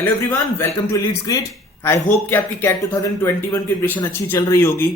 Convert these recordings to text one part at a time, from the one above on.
Hello everyone, welcome to Leads Grade. I hope कि आपकी cat 2021 की प्रिपरेशन अच्छी चल रही होगी।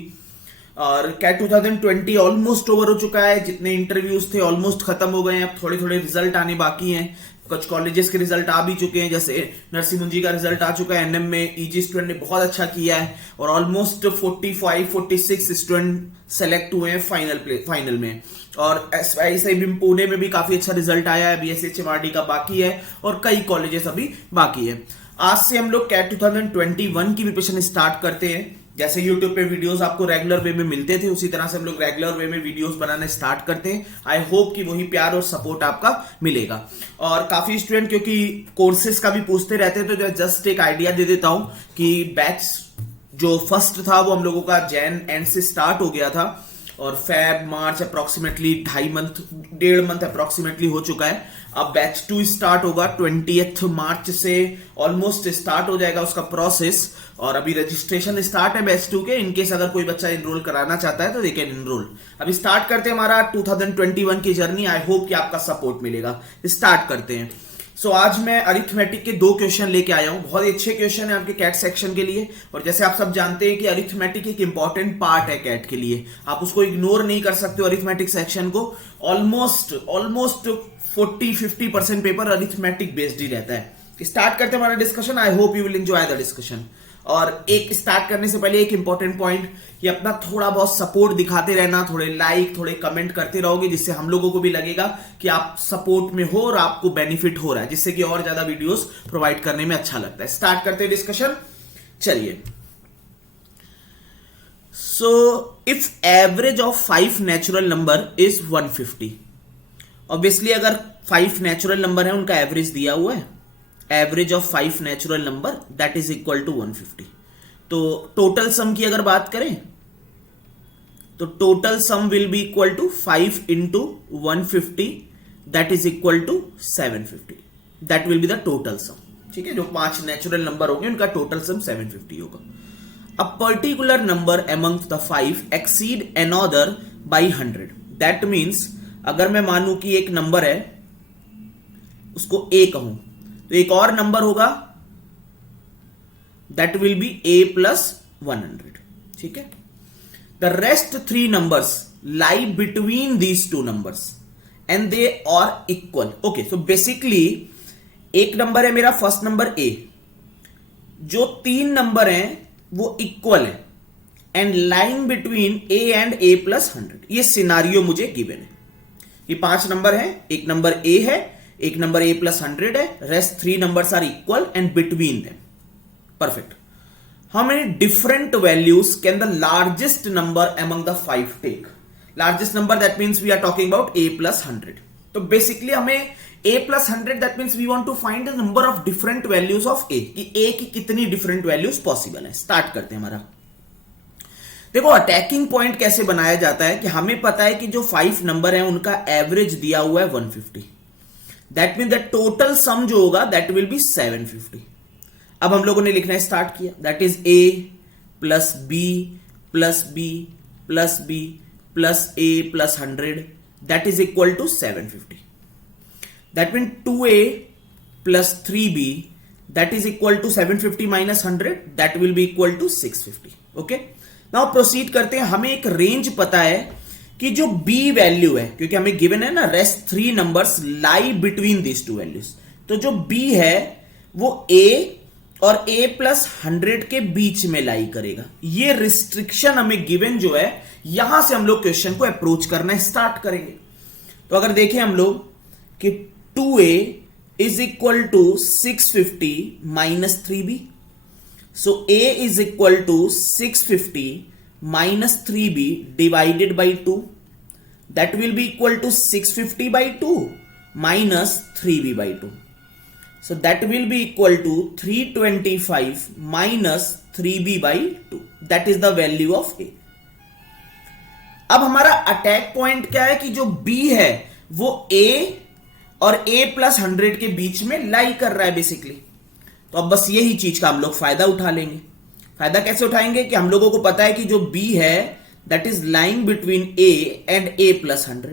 और कैट 2020 ऑलमोस्ट ओवर हो चुका है। जितने इंटरव्यूज थे ऑलमोस्ट खत्म हो गए हैं। अब थोड़े थोड़े रिजल्ट आने बाकी हैं। कुछ कॉलेजेस के रिजल्ट आ भी चुके हैं, जैसे नरसिंह मुंजी का रिजल्ट आ चुका है। एनएम में ईजी स्टूडेंट ने बहुत अच्छा किया है और ऑलमोस्ट 45-46 स्टूडेंट सेलेक्ट हुए हैं फाइनल में। और ऐसे भी पुणे में भी काफी अच्छा रिजल्ट आया है। बीएसएचएमआरडी का बाकी है और कई कॉलेजेस अभी बाकी है। आज से हम लोग कैट 2021 की प्रिपरेशन स्टार्ट करते हैं। जैसे YouTube पे वीडियोस आपको रेगुलर वे में मिलते थे, उसी तरह से हम लोग रेगुलर वे में वीडियोस बनाना स्टार्ट करते हैं। आई होप कि वही प्यार और सपोर्ट आपका मिलेगा। और काफी स्टूडेंट क्योंकि कोर्सेज का भी पूछते रहते हैं, तो जस्ट एक आइडिया दे देता हूं कि बैच जो फर्स्ट था वो हम लोगों का जैन एंड से स्टार्ट हो गया था और Feb March approximately 1.5 month approximately हो चुका है। अब बैच 2 स्टार्ट होगा 20 मार्च से, ऑलमोस्ट स्टार्ट हो जाएगा उसका प्रोसेस। और अभी रजिस्ट्रेशन स्टार्ट है बैच 2 के। इनकेस अगर कोई बच्चा एनरोल कराना चाहता है तो दे कैन एनरोल। अभी स्टार्ट करते हैं हमारा 2021 की जर्नी। आई होप कि आपका सपोर्ट मिलेगा। स्टार्ट करते हैं। आज मैं अरिथमेटिक के 2 क्वेश्चन लेके आया हूं। बहुत ही अच्छे क्वेश्चन है आपके कैट सेक्शन के लिए। और जैसे आप सब जानते हैं कि अरिथमेटिक एक इंपॉर्टेंट पार्ट है कैट के लिए, आप उसको इग्नोर नहीं कर सकते हो अरिथमेटिक सेक्शन को। ऑलमोस्ट 40-50% पेपर अरिथमेटिक बेस्ड ही रहता है। स्टार्ट करते हैं हमारा discussion. I hope you will enjoy the discussion. और एक स्टार्ट करने से पहले एक इंपॉर्टेंट पॉइंट, कि अपना थोड़ा बहुत सपोर्ट दिखाते रहना, थोड़े लाइक थोड़े कमेंट करते रहोगे, जिससे हम लोगों को भी लगेगा कि आप सपोर्ट में हो और आपको बेनिफिट हो रहा है, जिससे कि और ज्यादा वीडियोस प्रोवाइड करने में अच्छा लगता है। स्टार्ट करते हैं डिस्कशन। चलिए। If average of 5 natural number is 150, obviously अगर 5 नेचुरल नंबर है उनका एवरेज दिया हुआ है, average of 5 natural number that is equal to 150। तो टोटल सम की अगर बात करें तो total sum will be equal to 5 into 150 that is equal to 750। That will be the total sum. ठीक है, जो 5 नेचुरल नंबर होंगे उनका टोटल सम 750 होगा। A particular number among the 5 exceed another by 100। That means अगर मैं मानूं कि एक नंबर है, उसको a कहूं, तो एक और नंबर होगा that will be a plus 100। ठीक है, the rest 3 numbers lie between these 2 numbers and they are equal. Okay, so basically एक नंबर है मेरा फर्स्ट नंबर a, जो 3 नंबर हैं वो इक्वल है and lying between a and a plus 100। ये सिनारियो मुझे गिवन है। ये 5 नंबर है, एक नंबर a है, एक नंबर a प्लस 100 है, rest 3 numbers are equal and between them. Perfect. How many different values can the largest number among the 5 take? Largest number that means we are talking about a plus 100। तो basically हमें a plus 100 that means we want to find the number of different values of a, कि a की कितनी different values possible है। Start करते हैं हमारा। देखो, अटैकिंग पॉइंट कैसे बनाया जाता है कि हमें पता है कि जो 5 नंबर है उनका एवरेज दिया हुआ है 150। दैट मीन द टोटल सम जो होगा दैट विल बी 750। अब हम लोगों ने लिखना स्टार्ट किया, that is a plus b plus b plus b plus a plus 100 that is equal to 750। That mean 2a plus 3b that is equal to 750 minus 100 that will be equal to 650। Okay, now proceed करते हैं। हमें एक range पता है कि जो b value है, क्योंकि हमें गिवन है ना rest 3 numbers lie between these 2 values, तो जो b है वो a और a प्लस 100 के बीच में लाई करेगा। ये रिस्ट्रिक्शन हमें गिवन जो है, यहां से हम लोग क्वेश्चन को अप्रोच करना स्टार्ट करेंगे। तो अगर देखें हम लोग कि 2a is equal to 650 minus 3b, so a is equal to 650 minus 3b divided by 2, that will be equal to 650 by 2 minus 3b by 2, so that will be equal to 325 minus 3b by 2, that is the value of a। अब हमारा attack point क्या है कि जो b है वो a और a plus 100 के बीच में लाई कर रहा है बेसिकली। तो अब बस यही चीज का हम लोग फायदा उठा लेंगे। फायदा कैसे उठाएंगे कि हम लोगों को पता है कि जो b है that is lying between a and a plus 100।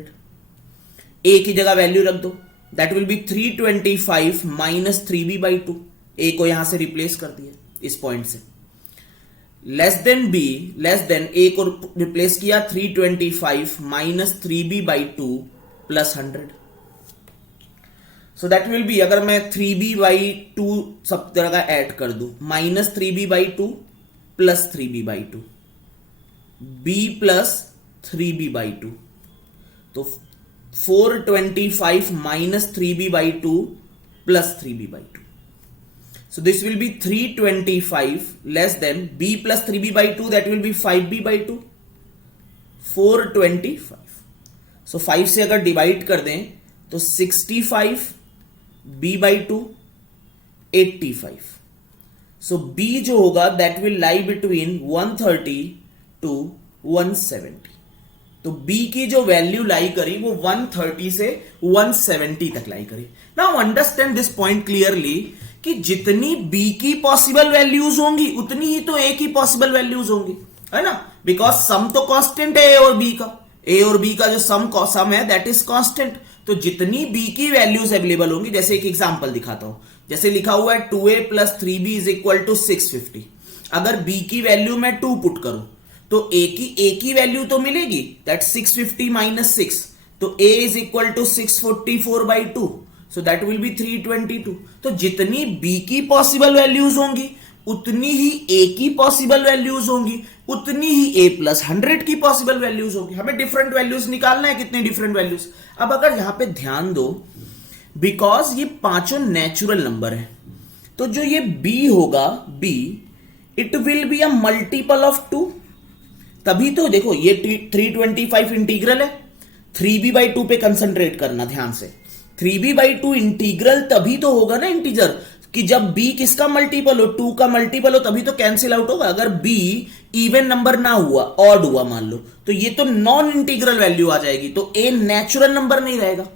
a की जगह वैल्यू रख दो, that will be 325 minus 3b by 2। A को यहां से रिप्लेस कर दिया इस पॉइंट से, less than B, less than A को रिप्लेस किया 325 minus 3b/2 plus 100. So that will be, अगर मैं 3b/2 सब तरह का ऐड कर दूं, minus 3b/2 plus 3b/2, b plus 3b/2, तो 425 minus 3b/2 plus 3b/2. So this will be 325 less than b plus 3b/2, that will be 5b/2, 425. So 5 से अगर डिवाइड कर दें तो 65 b/2, 85. So b जो होगा that will lie between 130 to 170. तो b की जो वैल्यू लाई करी वो 130 से 170 तक लाई करी. Now understand this point clearly कि जितनी b की पॉसिबल वैल्यूज होंगी उतनी ही तो a की पॉसिबल वैल्यूज होंगी, है ना, बिकॉज सम तो कांस्टेंट है a और b का जो सम है दैट इज कांस्टेंट. तो जितनी b की वैल्यूज अवेलेबल होंगी, जैसे एक एग्जांपल दिखाता हूं, जैसे लिखा हुआ है 2a plus 3b is equal to 650. अगर b की वैल्यू मैं 2 पुट करूं तो a की वैल्यू तो मिलेगी, दैट 650 माइनस 6, तो a is equal to 644/2, so that will be 322. तो जितनी b की पॉसिबल वैल्यूज होंगी उतनी ही a की पॉसिबल वैल्यूज होंगी, उतनी ही a प्लस 100 की पॉसिबल वैल्यूज होंगी. हमें डिफरेंट वैल्यूज निकालना है, कितने डिफरेंट वैल्यूज. अब अगर यहां पे ध्यान दो, बिकॉज ये पांचों नेचुरल नंबर है, तो जो ये b होगा, b it will be a multiple of 2. तभी तो देखो ये 325 इंटीग्रल है, 3b/2 पे कंसंट्रेट करना ध्यान से. 3b/2 इंटीग्रल तभी तो होगा ना इंटीजर, कि जब b किसका मल्टीपल हो, 2 का मल्टीपल हो, तभी तो कैंसिल आउट होगा. अगर b इवन नंबर ना हुआ, ऑड हुआ मान लो, तो ये तो नॉन इंटीग्रल वैल्यू आ जाएगी, तो a नेचुरल नंबर नहीं रहेगा.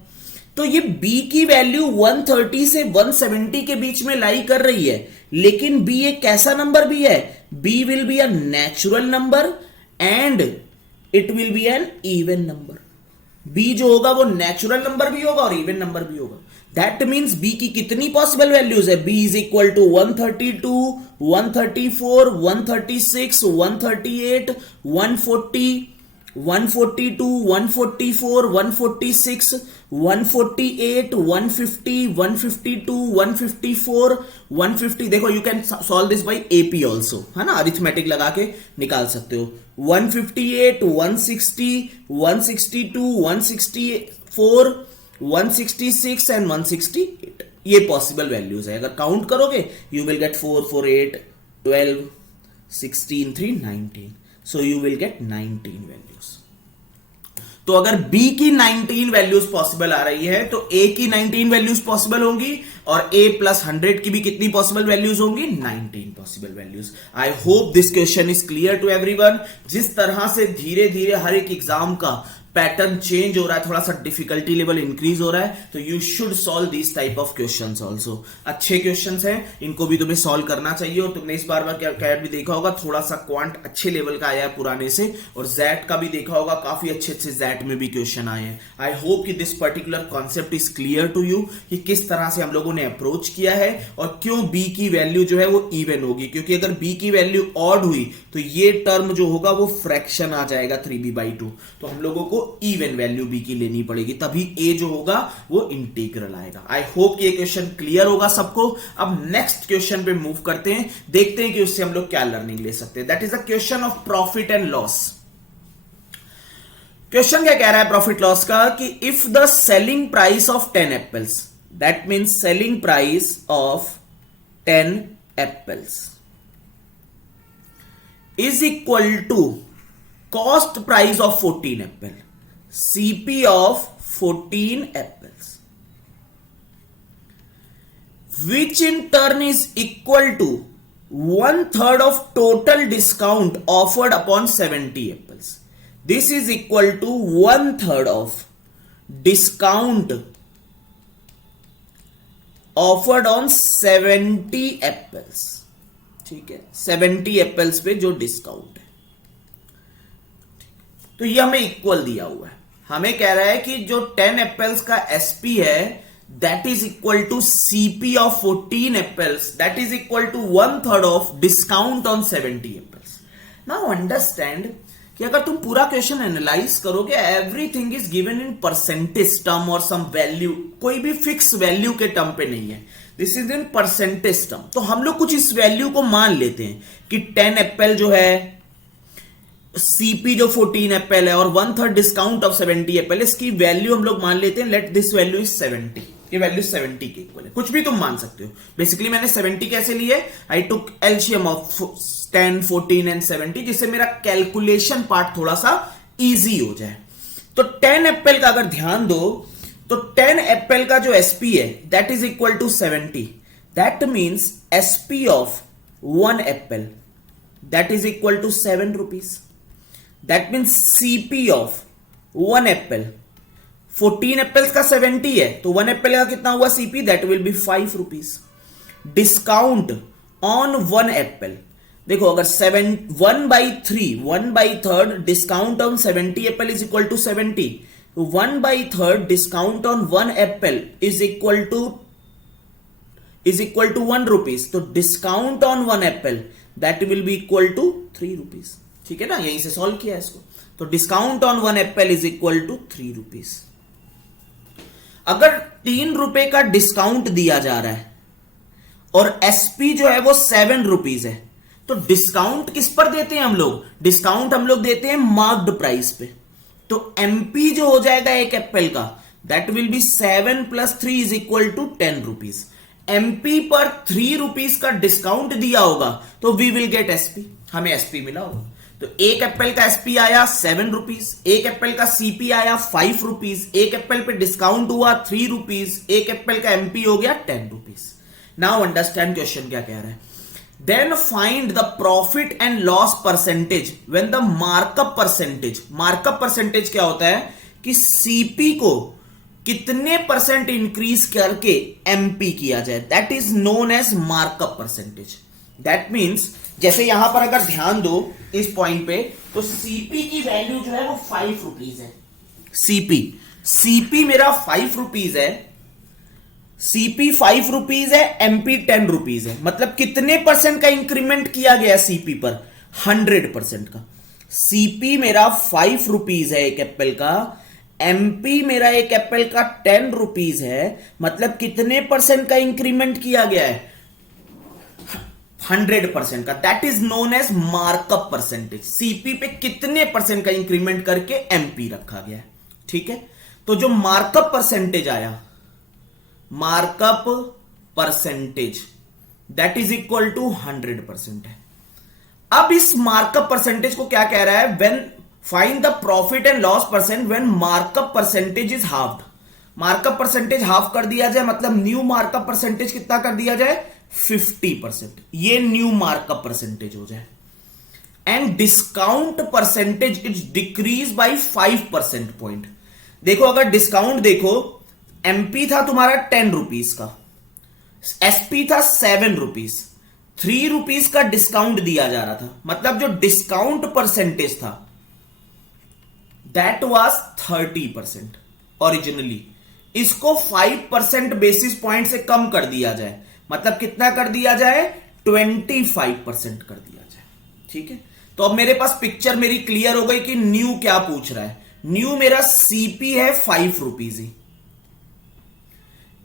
तो ये b की वैल्यू 130 से 170 के बीच में लाई कर रही है, लेकिन b एक कैसा नंबर भी है, b will be a natural number and it will be an even number. b जो होगा वो नेचुरल नंबर भी होगा और इवन नंबर भी होगा. दैट मीन्स b की कितनी पॉसिबल वैल्यूज है, b इज इक्वल टू 132, 134, 136, 138, 140, 142, 144, 146, 148, 150, 152, 154, 150. देखो you can solve this by AP also, है ना, अरिथमेटिक लगा के निकाल सकते हो. 158, 160, 162, 164, 166 एंड 168. ये पॉसिबल वैल्यूज है. अगर काउंट करोगे you will get 4, 4, 8, 12, 16, 3, 19. So you will get 19 values. तो अगर b की 19 वैल्यूज पॉसिबल आ रही है तो a की 19 वैल्यूज पॉसिबल होंगी, और a प्लस 100 की भी कितनी पॉसिबल वैल्यूज होंगी, 19 possible values. I hope this question is clear to everyone. जिस तरह से धीरे धीरे हर एक एग्जाम का पैटर्न चेंज हो रहा है, थोड़ा सा डिफिकल्टी लेवल इंक्रीज हो रहा है, तो you should solve this type of questions also. अच्छे क्वेश्चंस हैं, इनको भी तुम्हें सॉल्व करना चाहिए. और तुमने इस बार कैट भी देखा होगा, थोड़ा सा क्वांट अच्छे लेवल का आया है पुराने से, और जैट का भी देखा होगा, काफी अच्छे अच्छे जैट में भी क्वेश्चन आए हैं. आई होप कि this particular concept is clear to you, कि किस तरह से हम लोगों ने अप्रोच किया है और क्यों b की वैल्यू जो है वो इवन होगी. क्योंकि अगर b की वैल्यू ऑड हुई तो ये टर्म जो होगा वो फ्रैक्शन आ जाएगा 3b/2, तो हम लोगों को इवन वैल्यू b की लेनी पड़ेगी, तभी a जो होगा वो इंटीग्रल आएगा. आई होप ये क्वेश्चन क्लियर होगा सबको. अब नेक्स्ट क्वेश्चन पे मूव करते हैं, देखते हैं कि उससे हम लोग क्या लर्निंग ले सकते हैं. That is a question of profit and loss. Question क्या कह रहा है प्रॉफिट लॉस का, कि if the selling price of 10 apples, that means selling price of 10 apples is equal to cost price of 14 apple, CP of 14 apples, which in turn is equal to 1/3 of total discount offered upon 70 apples. This is equal to 1/3 of discount offered on 70 apples. ठीक है, 70 apples पे जो discount है, तो ये हमें equal दिया हुआ है. हमें कह रहा है कि जो 10 एप्पल्स का एसपी है that is equal to CP of 14 apples, that is equal to 1/3 of discount on 70 apples. Now understand कि अगर तुम पूरा क्वेश्चन एनालाइज करोगे, everything is given in percentage term और सम वैल्यू, कोई भी फिक्स वैल्यू के टर्म पे नहीं है, this is in percentage term. तो हम लोग कुछ इस वैल्यू को मान लेते हैं कि 10 एप्पल जो है, सीपी जो 14 एप्पल है और 1/3 डिस्काउंट ऑफ 70 एप्पल, इसकी वैल्यू हम लोग मान लेते हैं, लेट दिस वैल्यू इज 70. ये वैल्यू 70 के इक्वल है, कुछ भी तुम मान सकते हो. बेसिकली मैंने 70 कैसे लिए, आई टुक एलसीएम ऑफ 10, 14 एंड 70, जिससे मेरा कैलकुलेशन पार्ट थोड़ा सा इजी हो जाए. तो 10 एप्पल का अगर ध्यान दो, तो 10 एप्पल का जो एसपी है that is equal to 70. That means SP of 1 apple that is equal to 7 rupees. That means CP of 1 apple, 14 apples का 70 है, तो 1 एप्पल का कितना हुआ CP, that will be 5 rupees. Discount on 1 apple, देखो अगर 1/3 discount on 70 apple is equal to 70, 1/3 discount on 1 apple is equal to 1 rupees. तो discount on 1 apple that will be equal to 3 rupees. ठीक है ना, यहीं से सॉल्व किया इसको. तो discount on 1 apple is equal to 3 rupees. अगर 3 रुपए का डिस्काउंट दिया जा रहा है और एसपी जो है वो 7 रुपीज है, तो डिस्काउंट किस पर देते हैं हम लोग, डिस्काउंट हम लोग देते हैं मार्क्ड प्राइस पे. तो एमपी जो हो जाएगा एक एप्पल का, that will be 7 + 3 is equal to 10 rupees. MP पर 3 रुपीज का डिस्काउंट दिया होगा तो वी विल गेट एसपी, हमें एसपी मिला होगा. तो एक एप्पल का एसपी आया 7 रुपीज, एक एप्पल का सीपी आया 5 रुपीज, एक एप्पल पे डिस्काउंट हुआ 3 रुपीज, एक एप्पल का एमपी हो गया 10 रुपीज. नाउ अंडरस्टैंड क्वेश्चन क्या कह रहा है. Then find the profit and loss percentage when the markup percentage. Markup percentage क्या होता है कि सीपी को कितने परसेंट इंक्रीज करके एमपी किया जाए, that is known as markup percentage. That means जैसे यहां पर अगर ध्यान दो इस पॉइंट पे, तो सीपी की वैल्यू जो है वो 5 रुपीज है. सीपी मेरा 5 रुपीज है, सीपी 5 रुपीज है, एमपी 10 रुपीज है. मतलब कितने परसेंट का इंक्रीमेंट किया गया सीपी पर, 100% का. सीपी मेरा 5 रुपीज है एक एप्पल का, एमपी मेरा एक एप्पल का 10 रुपीज है. मतलब कितने परसेंट का इंक्रीमेंट किया गया है, 100% का. That is known as markup percentage. CP पे कितने परसेंट का इंक्रीमेंट करके एमपी रखा गया है. ठीक है, तो जो मार्कअप परसेंटेज आया, markup percentage that is equal to 100% है. अब इस मार्कअप परसेंटेज को क्या कह रहा है, when find the profit and loss percent when markup percentage is halved. Markup percentage half कर दिया जाए, मतलब न्यू मार्कअप परसेंटेज कितना कर दिया जाए, 50%. ये न्यू मार्कअप परसेंटेज हो जाए. And discount percentage is decrease by 5% point. देखो अगर डिस्काउंट देखो, एमपी था तुम्हारा 10 रुपीज का, एसपी था 7 रुपीज, 3 रुपीज का डिस्काउंट दिया जा रहा था. मतलब जो डिस्काउंट परसेंटेज था दैट वाज 30% ओरिजिनली. इसको 5% बेसिस पॉइंट से कम कर दिया जाए, मतलब कितना कर दिया जाए, 25% कर दिया जाए. ठीक है, तो अब मेरे पास पिक्चर मेरी क्लियर हो गई कि न्यू क्या पूछ रहा है. न्यू मेरा सीपी है 5 रुपीज ही,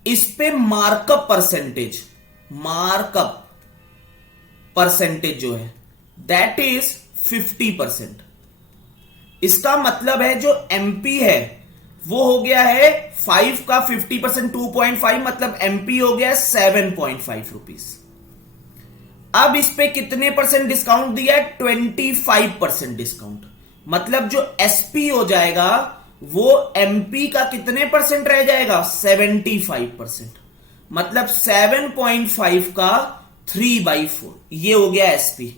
इस पे मार्कअप परसेंटेज जो है दैट इज 50%. इसका मतलब है जो एमपी है वो हो गया है 5 का 50%, 2.5, मतलब एमपी हो गया 7.5 रुपीज. अब इस पे कितने परसेंट डिस्काउंट दिया है, 25% डिस्काउंट. मतलब जो एसपी हो जाएगा वो एमपी का कितने परसेंट रह जाएगा, 75%. मतलब 7.5 का 3/4, ये हो गया एसपी.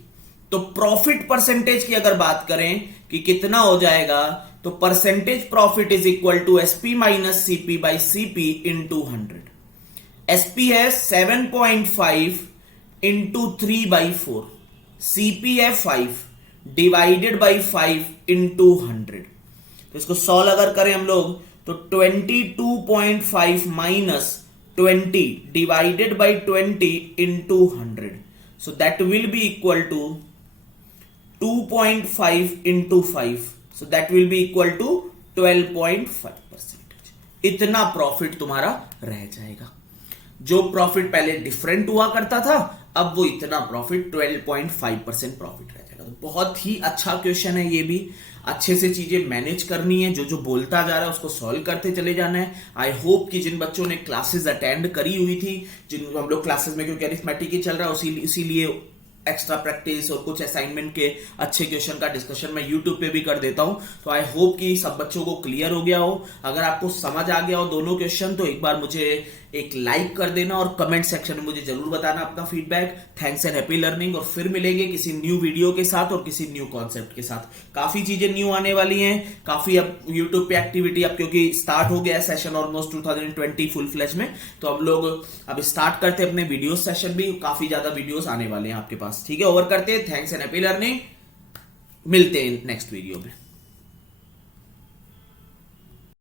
तो प्रॉफिट परसेंटेज की अगर बात करें कि कितना हो जाएगा, तो percentage profit is equal to SP minus CP by CP into 100. SP है 7.5 इंटू 3/4, सीपी है 5 डिवाइडेड बाई 5 इंटू 100. तो इसको सॉल्व अगर करें हम लोग, तो 22.5 minus 20 divided by 20 into 100. So that will be equal to 2.5 into 5. So that will be equal to 12.5%. इतना प्रॉफिट तुम्हारा रह जाएगा. जो प्रॉफिट पहले डिफरेंट हुआ करता था, अब वो इतना प्रॉफिट 12.5% प्रॉफिट रह जाएगा. तो बहुत ही अच्छा क्वेश्चन है ये भी. अच्छे से चीजें मैनेज करनी है, जो जो बोलता जा रहा है उसको सॉल्व करते चले जाना है. आई होप कि जिन बच्चों ने क्लासेस अटेंड करी हुई थी, जिन हम लोग क्लासेस में क्योंकि अरिथमेटिक ही चल रहा है, इसीलिए एक्स्ट्रा प्रैक्टिस और कुछ असाइनमेंट के अच्छे क्वेश्चन का डिस्कशन मैं यूट्यूब पे भी कर देता हूं. तो आई होप कि सब बच्चों को क्लियर हो गया हो. अगर आपको समझ आ गया हो दोनों क्वेश्चन, तो एक बार मुझे एक लाइक कर देना और कमेंट सेक्शन में मुझे जरूर बताना अपना feedback. Thanks and happy learning. और फिर मिलेंगे किसी न्यू वीडियो के साथ और किसी न्यू कॉन्सेप्ट के साथ. काफी चीजें न्यू आने वाली हैं, काफी अब यूट्यूब पे एक्टिविटी, अब क्योंकि स्टार्ट हो गया है सेशन ऑलमोस्ट 2020 फुल फ्लेज में, तो अब लोग अब स्टार्ट करते हैं अपने वीडियो सेशन भी. काफी ज्यादा वीडियोस आने वाले हैं आपके पास. ठीक है, ओवर करते हैं. Thanks and happy learning. मिलते हैं नेक्स्ट वीडियो में.